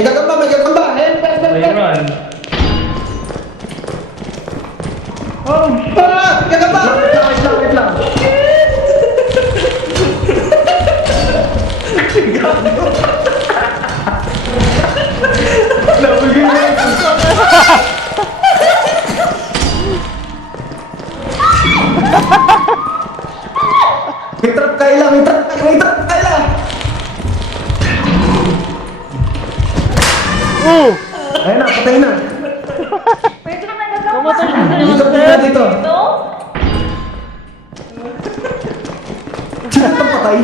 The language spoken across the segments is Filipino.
May gagamba, may gagamba! Help, help, help, help! Mayroon. Oh! Ah! Gagamba! Wait lang, wait lang. Nabugin na yun. May trap kaila, may trap kaila! Oh! Ayun na, patay na. Pwede naman nagagawa. Namatay siya sa Dito, sir. dito, dito. Ito? Sino itong patay?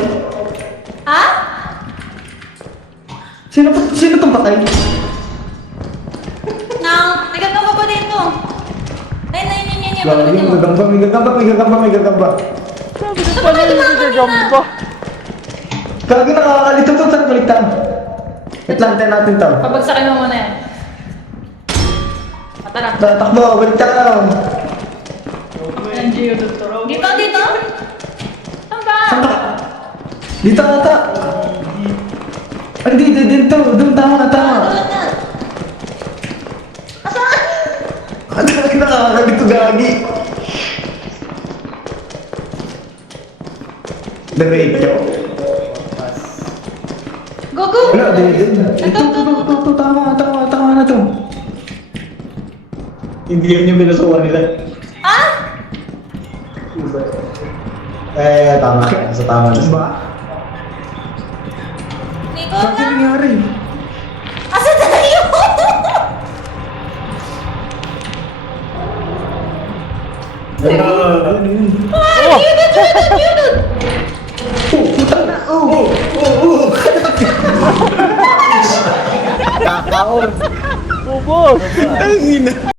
Ha? Sino itong patay? Nagagawa pa dito. Ayun, ayun, ayun, ayun. Lagi, may gagamba, may gagamba, may gagamba, may gagamba. Sabi ko pala yung nagagamba. Gagi nakakalito to, saan baliktad? Wait lang, tayo natin to. Pabagsakin mo muna yan. Tara. Tatakbo, baliktad ka lang. Dito, dito? Saan ba? Saan ka? Dito ata. Ay, dito. Doon, tama. Tulad na. Asaan? Ano nakakalito, gagi? Diretso. Go, go! Wala, dito. Ito. Tama na to. Hindi yun yung binasukan nila. Ah? Tama. Sa tama na. Ba? Dito Saan na. nangyari? Asa tayo? Ano yun? Ah, yun. Oh, putang na! Oh! Ubos! Ang ina!